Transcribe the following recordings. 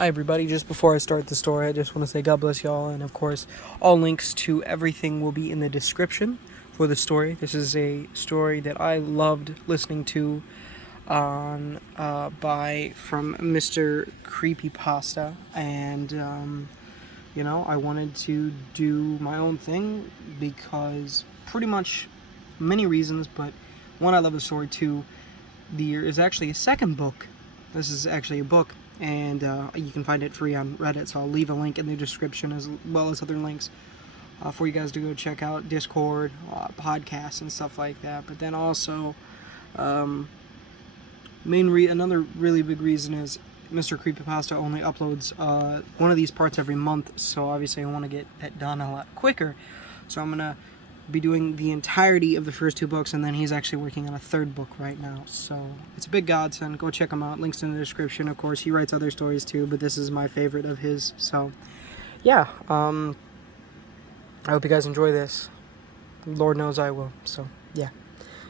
Hi everybody, just before I start the story, I just want to say God bless y'all, and of course, all links to everything will be in the description for the story. This is a story that I loved listening to from Mr. Creepypasta, and I wanted to do my own thing because pretty much many reasons, but one, I love the story. Two, there is actually a second book. This is actually a book, and you can find it free on Reddit, so I'll leave a link in the description as well as other links for you guys to go check out Discord, podcasts, and stuff like that. But then also, another really big reason is Mr. Creepypasta only uploads one of these parts every month, so obviously I want to get that done a lot quicker. So I'm going to be doing the entirety of the first two books, and then he's actually working on a third book right now. So it's a big godsend. Go check him out. Links in the description. Of course, he writes other stories too, but this is my favorite of his. So yeah, I hope you guys enjoy this. Lord knows I will. So yeah,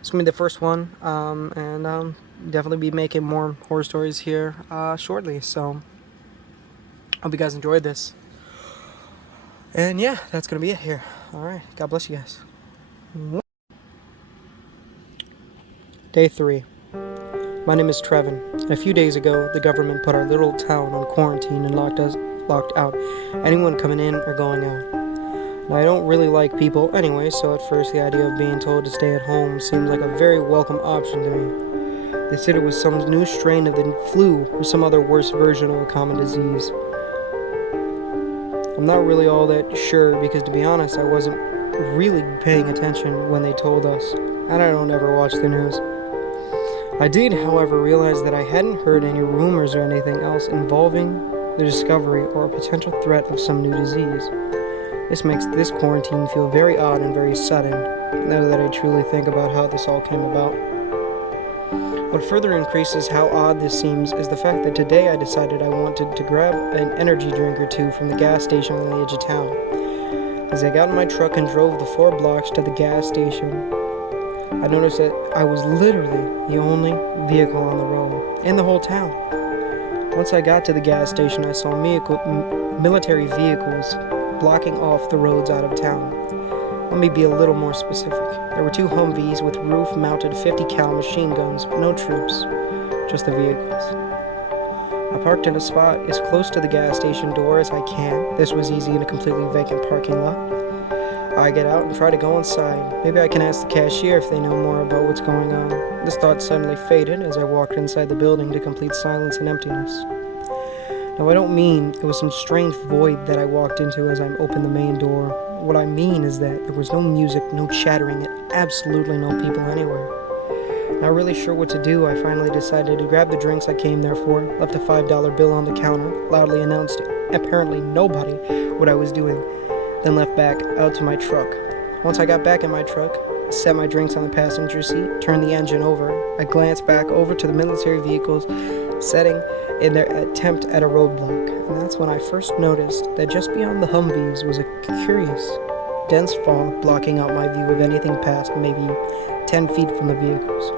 it's gonna be the first one, and definitely be making more horror stories here shortly. So hope you guys enjoyed this. And yeah, that's gonna be it here. Alright, God bless you guys. Day 3. My name is Trevin. A few days ago, the government put our little town on quarantine and locked out anyone coming in or going out. Now, I don't really like people anyway, so at first the idea of being told to stay at home seemed like a very welcome option to me. They said it was some new strain of the flu or some other worse version of a common disease. I'm not really all that sure because, to be honest, I wasn't really paying attention when they told us, and I don't ever watch the news. I did, however, realize that I hadn't heard any rumors or anything else involving the discovery or a potential threat of some new disease. This makes this quarantine feel very odd and very sudden, now that I truly think about how this all came about. What further increases how odd this seems is the fact that today I decided I wanted to grab an energy drink or two from the gas station on the edge of town. As I got in my truck and drove the 4 blocks to the gas station, I noticed that I was literally the only vehicle on the road in the whole town. Once I got to the gas station, I saw military vehicles blocking off the roads out of town. Let me be a little more specific. There were 2 Humvees with roof-mounted 50 cal machine guns, but no troops, just the vehicles. I parked in a spot as close to the gas station door as I can. This was easy in a completely vacant parking lot. I get out and try to go inside. Maybe I can ask the cashier if they know more about what's going on. This thought suddenly faded as I walked inside the building to complete silence and emptiness. Now, I don't mean it was some strange void that I walked into as I opened the main door. What I mean is that there was no music, no chattering, and absolutely no people anywhere. Not really sure what to do, I finally decided to grab the drinks I came there for, left a $5 bill on the counter, loudly announced apparently nobody what I was doing, then left back out to my truck. Once I got back in my truck, set my drinks on the passenger seat, turned the engine over. I glanced back over to the military vehicles setting in their attempt at a roadblock, and that's when I first noticed that just beyond the Humvees was a curious, dense fog blocking out my view of anything past maybe 10 feet from the vehicles.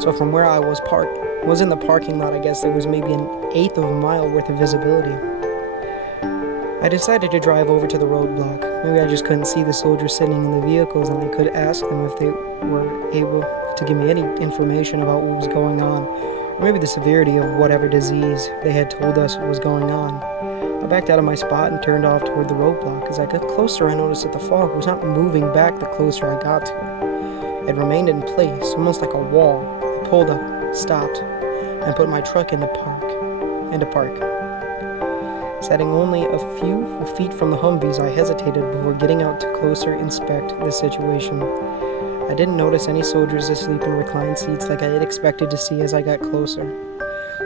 So from where I was in the parking lot, I guess there was maybe an eighth of a mile worth of visibility. I decided to drive over to the roadblock. Maybe I just couldn't see the soldiers sitting in the vehicles, and I could ask them if they were able to give me any information about what was going on, or maybe the severity of whatever disease they had told us was going on. I backed out of my spot and turned off toward the roadblock. As I got closer, I noticed that the fog was not moving back the closer I got to it. It remained in place, almost like a wall. I pulled up, stopped, and put my truck into park. Setting only a few feet from the Humvees, I hesitated before getting out to closer inspect the situation. I didn't notice any soldiers asleep in reclined seats like I had expected to see as I got closer.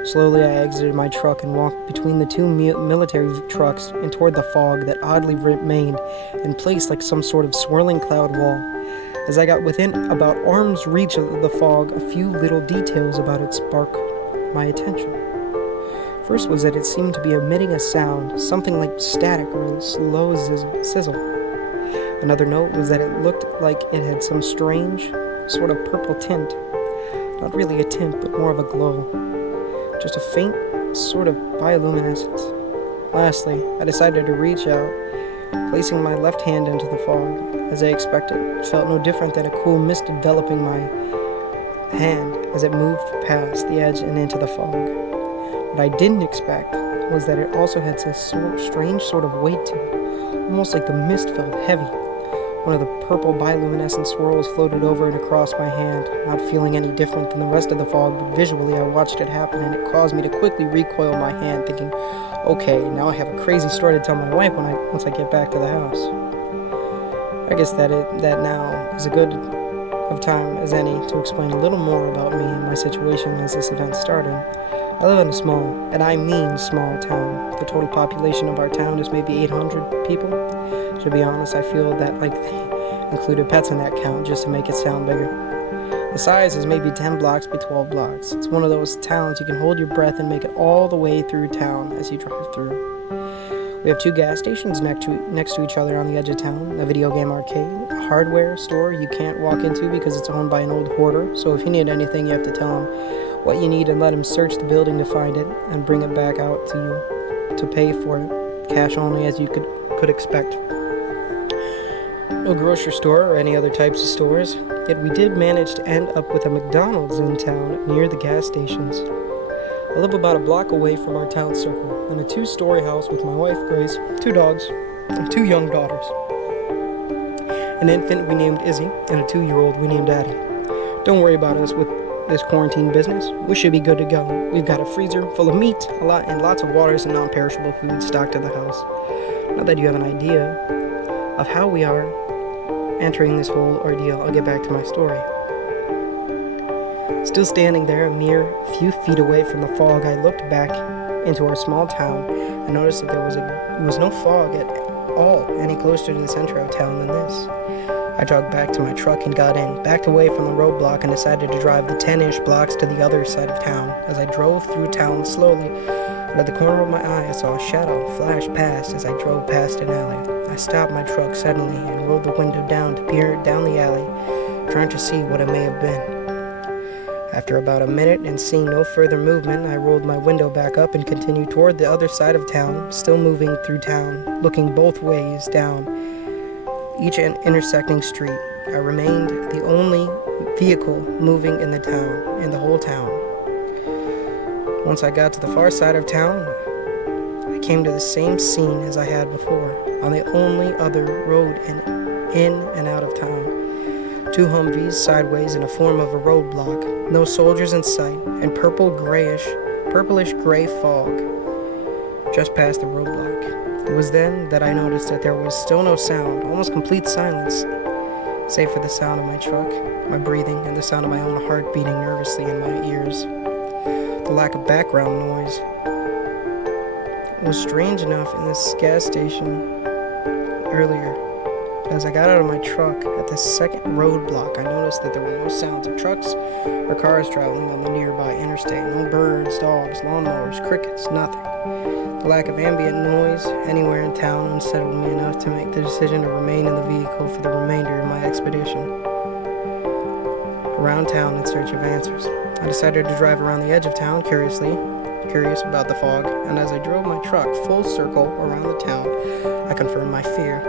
Slowly, I exited my truck and walked between the 2 military trucks and toward the fog that oddly remained in place like some sort of swirling cloud wall. As I got within about arm's reach of the fog, a few little details about it sparked my attention. First was that it seemed to be emitting a sound, something like static or a slow sizzle. Another note was that it looked like it had some strange, sort of purple tint. Not really a tint, but more of a glow. Just a faint sort of bioluminescence. Lastly, I decided to reach out, placing my left hand into the fog. As I expected, it felt no different than a cool mist enveloping my hand as it moved past the edge and into the fog. What I didn't expect was that it also had this strange sort of weight to it, almost like the mist felt heavy. One of the purple bioluminescent swirls floated over and across my hand, not feeling any different than the rest of the fog, but visually I watched it happen, and it caused me to quickly recoil my hand, thinking, okay, now I have a crazy story to tell my wife once I get back to the house. I guess that now is a good of time as any to explain a little more about me and my situation as this event started. I live in a small, and I mean small town. The total population of our town is maybe 800 people. To be honest, I feel that like they included pets in that count just to make it sound bigger. The size is maybe 10 blocks by 12 blocks. It's one of those towns you can hold your breath and make it all the way through town as you drive through. We have 2 gas stations next to each other on the edge of town, a video game arcade, a hardware store you can't walk into because it's owned by an old hoarder, so if you need anything you have to tell him what you need and let him search the building to find it and bring it back out to you to pay for it, cash only as you could expect. No grocery store or any other types of stores, yet we did manage to end up with a McDonald's in town near the gas stations. I live about a block away from our town circle in a 2-story house with my wife Grace, 2 dogs, and 2 young daughters. An infant we named Izzy and a 2-year-old we named Addie. Don't worry about us with this quarantine business. We should be good to go. We've got a freezer full of meat, and lots of waters and non-perishable foods stocked in the house. Now that you have an idea of how we are entering this whole ordeal, I'll get back to my story. Still standing there, a mere few feet away from the fog, I looked back into our small town and noticed that there was no fog at all any closer to the center of town than this. I jogged back to my truck and got in, backed away from the roadblock, and decided to drive the 10-ish blocks to the other side of town. As I drove through town slowly, out of the corner of my eye, I saw a shadow flash past as I drove past an alley. I stopped my truck suddenly and rolled the window down to peer down the alley, trying to see what it may have been. After about a minute and seeing no further movement, I rolled my window back up and continued toward the other side of town, still moving through town, looking both ways down each intersecting street. I remained the only vehicle moving in the whole town. Once I got to the far side of town, I came to the same scene as I had before, on the only other road in and out of town. 2 Humvees sideways in a form of a roadblock, no soldiers in sight, and purplish gray fog just past the roadblock. It was then that I noticed that there was still no sound, almost complete silence, save for the sound of my truck, my breathing, and the sound of my own heart beating nervously in my ears. The lack of background noise was strange enough in this gas station earlier. As I got out of my truck at the second roadblock, I noticed that there were no sounds of trucks or cars traveling on the nearby interstate. No birds, dogs, lawnmowers, crickets, nothing. The lack of ambient noise anywhere in town unsettled me enough to make the decision to remain in the vehicle for the remainder of my expedition around town in search of answers. I decided to drive around the edge of town, curious about the fog, and as I drove my truck full circle around the town, I confirmed my fear.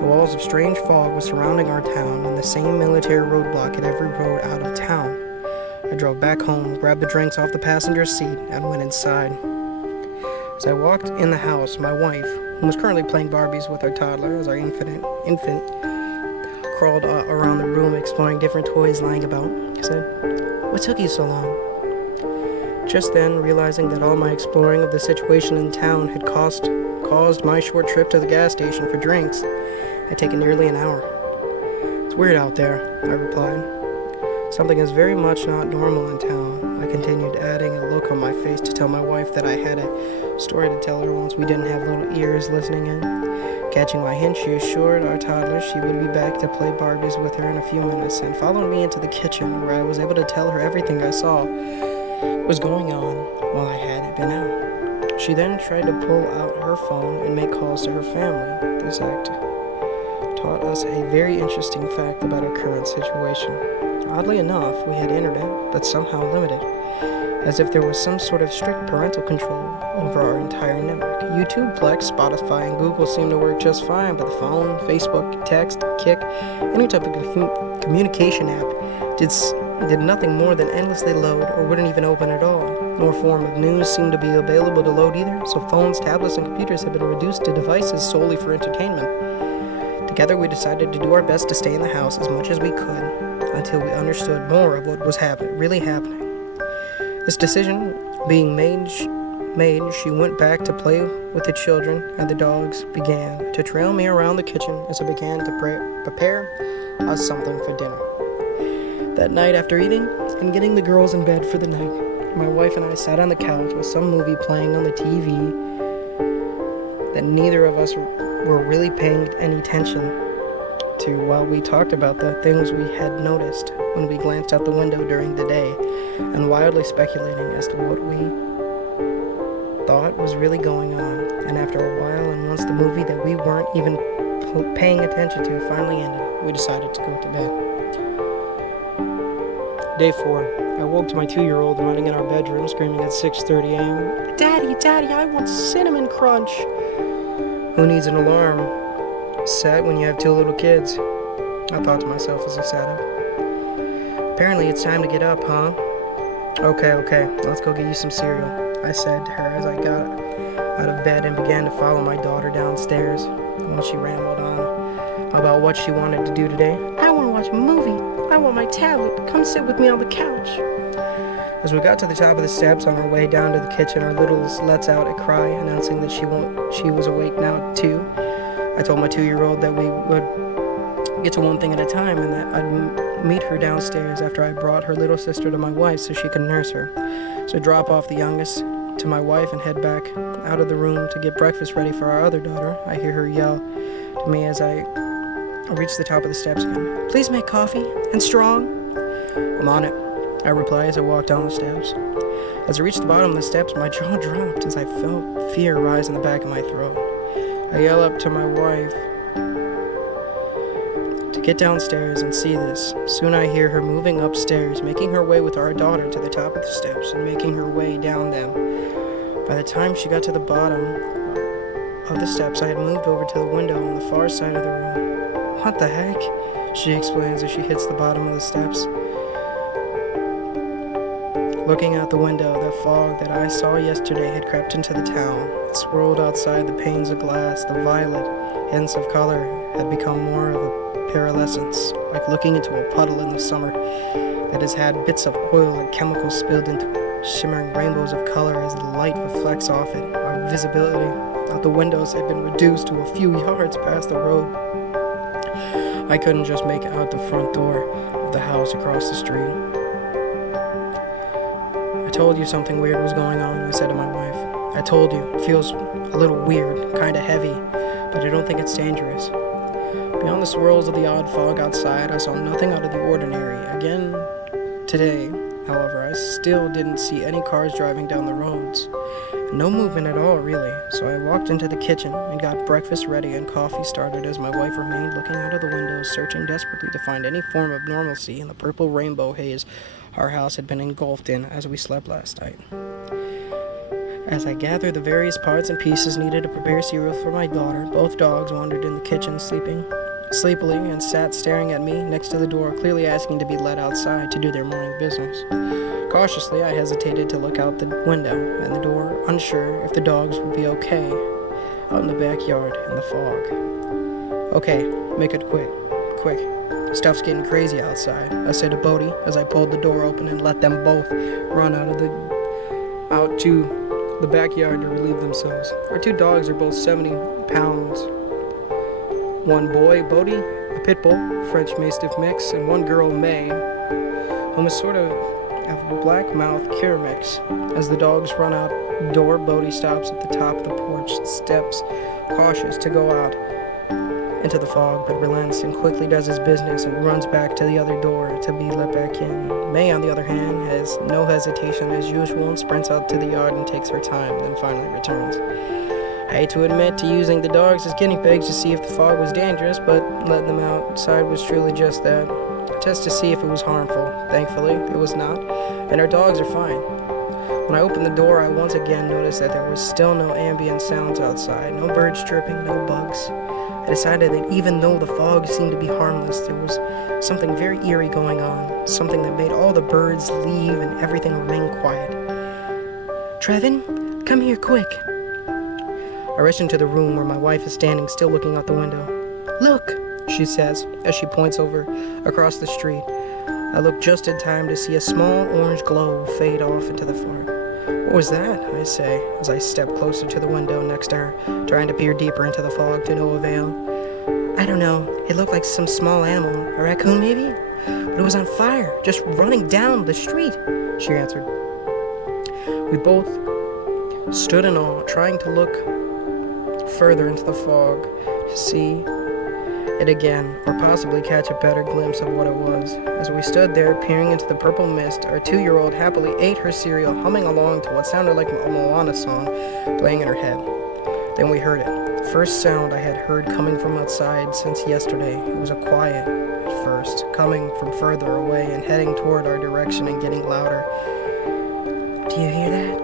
The walls of strange fog were surrounding our town, and the same military roadblock at every road out of town. I drove back home, grabbed the drinks off the passenger seat, and went inside. As I walked in the house, my wife, who was currently playing Barbies with our toddler as our infant crawled around the room exploring different toys lying about, said, "What took you so long?" Just then, realizing that all my exploring of the situation in town had caused my short trip to the gas station for drinks had taken nearly an hour. "It's weird out there," I replied. "Something is very much not normal in town," I continued, adding a look on my face to tell my wife that I had a story to tell her once we didn't have little ears listening in. Catching my hint, she assured our toddler she would be back to play Barbies with her in a few minutes and followed me into the kitchen, where I was able to tell her everything I saw was going on while I had been out. She then tried to pull out her phone and make calls to her family. This act taught us a very interesting fact about our current situation. Oddly enough, we had internet, but somehow limited. as if there was some sort of strict parental control over our entire network. YouTube, Plex, Spotify, and Google seemed to work just fine, but the phone, Facebook, text, Kik, any type of communication app did nothing more than endlessly load or wouldn't even open at all. No form of news seemed to be available to load either, so phones, tablets, and computers had been reduced to devices solely for entertainment. Together we decided to do our best to stay in the house as much as we could until we understood more of what was really happening. This decision being made, she went back to play with the children, and the dogs began to trail me around the kitchen as I began to prepare us something for dinner. That night, after eating and getting the girls in bed for the night, my wife and I sat on the couch with some movie playing on the TV that neither of us were really paying any attention to while we talked about the things we had noticed when we glanced out the window during the day and wildly speculating as to what we thought was really going on. And after a while, and once the movie that we weren't even paying attention to finally ended, we decided to go to bed. Day 4. I woke to my 2-year-old running in our bedroom, screaming at 6:30 a.m. Daddy, I want Cinnamon Crunch! Who needs an alarm set when you have 2 little kids? I thought to myself as I sat up. Apparently it's time to get up, huh? Okay, let's go get you some cereal, I said to her as I got out of bed and began to follow my daughter downstairs. While she rambled on about what she wanted to do today. I want to watch a movie. I want my tablet. Come sit with me on the couch. As we got to the top of the steps on our way down to the kitchen, our littlest lets out a cry, announcing that she was awake now too. I told my 2-year-old that we would get to one thing at a time and that I'd meet her downstairs after I brought her little sister to my wife so she could nurse her. So drop off the youngest to my wife and head back out of the room to get breakfast ready for our other daughter. I hear her yell to me as I reach the top of the steps again. Please make coffee, and strong. I'm on it, I reply as I walk down the steps. As I reached the bottom of the steps, my jaw dropped as I felt fear rise in the back of my throat. I yell up to my wife to get downstairs and see this. Soon I hear her moving upstairs, making her way with our daughter to the top of the steps and making her way down them. By the time she got to the bottom of the steps, I had moved over to the window on the far side of the room. What the heck? She explains as she hits the bottom of the steps. Looking out the window, the fog that I saw yesterday had crept into the town. It swirled outside the panes of glass. The violet hints of color had become more of a pearlescence, like looking into a puddle in the summer that has had bits of oil and chemicals spilled into it, shimmering rainbows of color as the light reflects off it. Our visibility out the windows had been reduced to a few yards past the road. I couldn't just make out the front door of the house across the street. I told you something weird was going on, I said to my wife. I told you, it feels a little weird, kinda heavy, but I don't think it's dangerous. Beyond the swirls of the odd fog outside, I saw nothing out of the ordinary. Again, today, however, I still didn't see any cars driving down the roads. No movement at all, really, so I walked into the kitchen and got breakfast ready and coffee started as my wife remained looking out of the window, searching desperately to find any form of normalcy in the purple rainbow haze our house had been engulfed in as we slept last night. As I gathered the various parts and pieces needed to prepare cereal for my daughter, both dogs wandered in the kitchen sleepily and sat staring at me next to the door, clearly asking to be let outside to do their morning business. Cautiously, I hesitated to look out the window and the door, unsure if the dogs would be okay out in the backyard in the fog. Okay, make it quick. Stuff's getting crazy outside, I said to Bodhi as I pulled the door open and let them both run out to the backyard to relieve themselves. Our 2 dogs are both 70 pounds. One boy, Bodhi, a pit bull, French Mastiff mix, and one girl, May, whom is sort of a black-mouthed cure mix. As the dogs run out door, Bodhi stops at the top of the porch, steps cautious to go out into the fog, but relents and quickly does his business and runs back to the other door to be let back in. May, on the other hand, has no hesitation as usual and sprints out to the yard and takes her time, then finally returns. I hate to admit to using the dogs as guinea pigs to see if the fog was dangerous, but letting them outside was truly just that. A test to see if it was harmful. Thankfully, it was not, and our dogs are fine. When I opened the door, I once again noticed that there was still no ambient sounds outside, no birds chirping, no bugs. I decided that even though the fog seemed to be harmless, there was something very eerie going on, something that made all the birds leave and everything remain quiet. Trevin, come here quick. I rush into the room where my wife is standing, still looking out the window. Look, she says, as she points over across the street. I look just in time to see a small orange glow fade off into the fog. What was that? I say, as I step closer to the window next to her, trying to peer deeper into the fog to no avail. I don't know. It looked like some small animal, a raccoon maybe? But it was on fire, just running down the street, she answered. We both stood in awe, trying to look further into the fog to see it again, or possibly catch a better glimpse of what it was. As we stood there, peering into the purple mist, our 2-year-old happily ate her cereal, humming along to what sounded like a Moana song playing in her head. Then we heard it. The first sound I had heard coming from outside since yesterday. It was a quiet at first, coming from further away and heading toward our direction and getting louder. Do you hear that?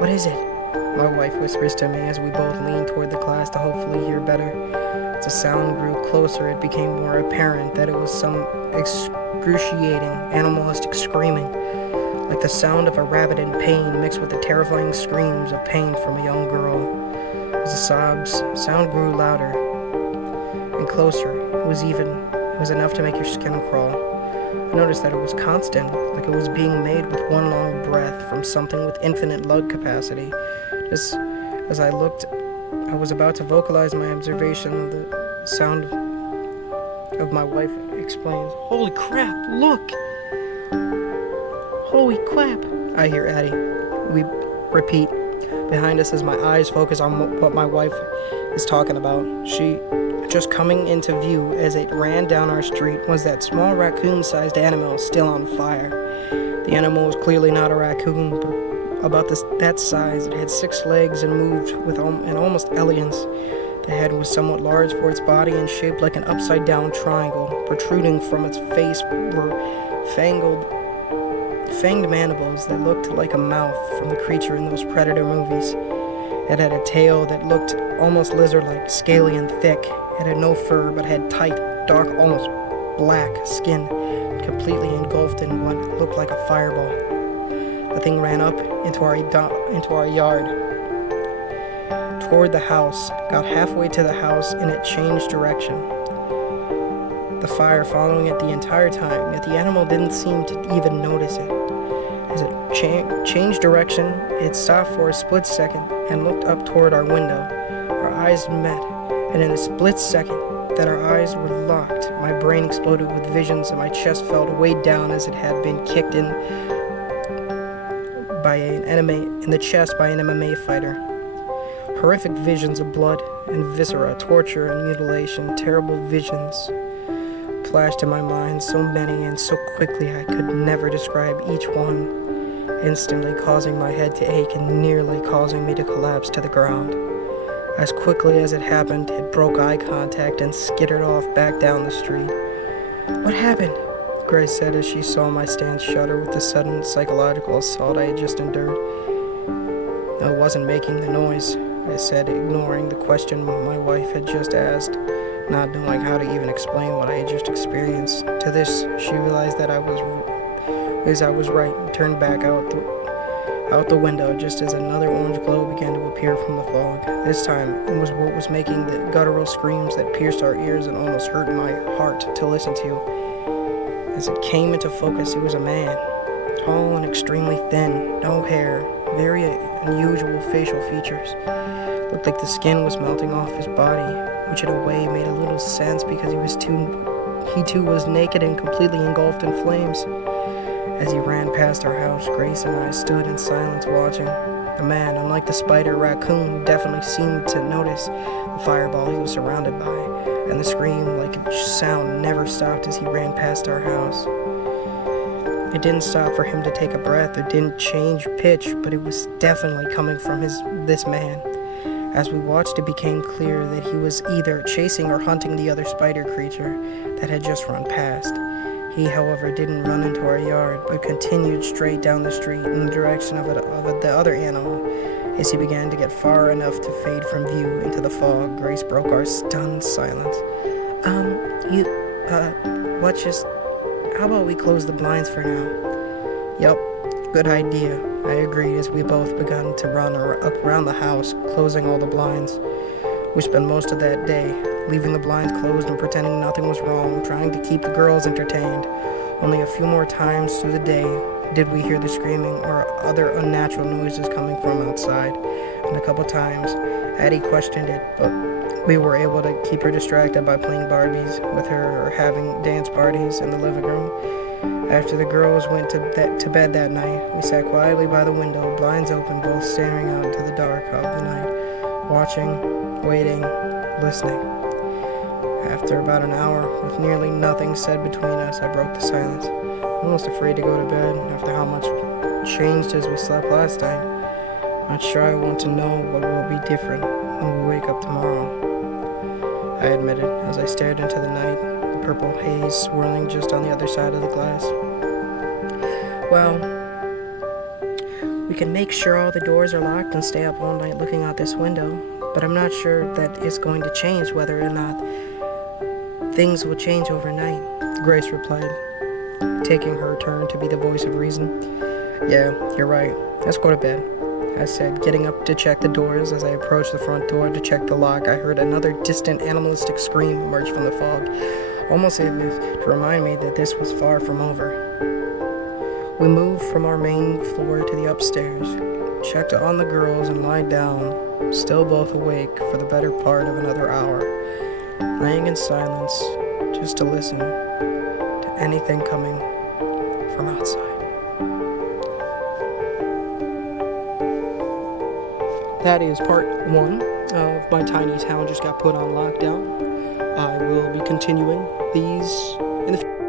What is it? My wife whispers to me as we both lean toward the glass to hopefully hear better. As the sound grew closer, it became more apparent that it was some excruciating, animalistic screaming, like the sound of a rabbit in pain mixed with the terrifying screams of pain from a young girl. As the sound grew louder and closer, it was enough to make your skin crawl. I noticed that it was constant, like it was being made with one long breath from something with infinite lung capacity. Just as I looked, I was about to vocalize my observation of the sound of my wife explains. Holy crap, look! Holy crap, I hear Addie. We repeat behind us as my eyes focus on what my wife is talking about. She just coming into view as it ran down our street was that small raccoon-sized animal still on fire. The animal was clearly not a raccoon, but about that size. It had 6 legs and moved with an almost elegance. The head was somewhat large for its body and shaped like an upside-down triangle. Protruding from its face were fanged mandibles that looked like a mouth from the creature in those Predator movies. It had a tail that looked almost lizard-like, scaly and thick. It had no fur, but had tight, dark, almost black skin, completely engulfed in what looked like a fireball. The thing ran up into our yard, toward the house, got halfway to the house, and it changed direction. The fire following it the entire time, yet the animal didn't seem to even notice it. As it changed direction, it stopped for a split second and looked up toward our window. Our eyes met, and in a split second that our eyes were locked, my brain exploded with visions and my chest felt weighed down as it had been kicked in the chest by an MMA fighter. Horrific visions of blood and viscera, torture and mutilation, terrible visions flashed in my mind, so many and so quickly I could never describe each one, instantly causing my head to ache and nearly causing me to collapse to the ground. As quickly as it happened, it broke eye contact and skittered off back down the street. What happened? Grace said as she saw my stance shudder with the sudden psychological assault I had just endured. I wasn't making the noise, I said, ignoring the question my wife had just asked, not knowing how to even explain what I had just experienced. To this, she realized that I was right and turned back out the window just as another orange glow began to appear from the fog. This time, it was what was making the guttural screams that pierced our ears and almost hurt my heart to listen to. As it came into focus, it was a man, tall and extremely thin, no hair, very unusual facial features. Looked like the skin was melting off his body, which in a way made a little sense because he too was naked and completely engulfed in flames. As he ran past our house, Grace and I stood in silence watching. The man, unlike the spider raccoon, definitely seemed to notice the fireball he was surrounded by, and the scream-like sound never stopped as he ran past our house. It didn't stop for him to take a breath, it didn't change pitch, but it was definitely coming from this man. As we watched, it became clear that he was either chasing or hunting the other spider creature that had just run past. He, however, didn't run into our yard, but continued straight down the street in the direction of the other animal. As he began to get far enough to fade from view into the fog, Grace broke our stunned silence. How about we close the blinds for now? Yup, good idea, I agreed as we both began to run up around the house, closing all the blinds. We spent most of that day leaving the blinds closed and pretending nothing was wrong, trying to keep the girls entertained. Only a few more times through the day did we hear the screaming or other unnatural noises coming from outside, and a couple times Addie questioned it, but we were able to keep her distracted by playing Barbies with her or having dance parties in the living room. After the girls went to bed that night, we sat quietly by the window, blinds open, both staring out into the dark of the night, watching, waiting, listening. After about an hour, with nearly nothing said between us, I broke the silence. Almost afraid to go to bed after how much changed as we slept last night. Not sure I want to know what will be different when we wake up tomorrow, I admitted as I stared into the night, the purple haze swirling just on the other side of the glass. Well, we can make sure all the doors are locked and stay up all night looking out this window, but I'm not sure that it's going to change whether or not things will change overnight, Grace replied, taking her turn to be the voice of reason. Yeah, you're right. Let's go to bed, I said, getting up to check the doors. As I approached the front door to check the lock, I heard another distant animalistic scream emerge from the fog, almost as if to remind me that this was far from over. We moved from our main floor to the upstairs, checked on the girls, and lied down, still both awake for the better part of another hour, laying in silence just to listen to anything coming from outside. That is part 1 of My Tiny Town Just Got Put on Lockdown. I will be continuing these in the future.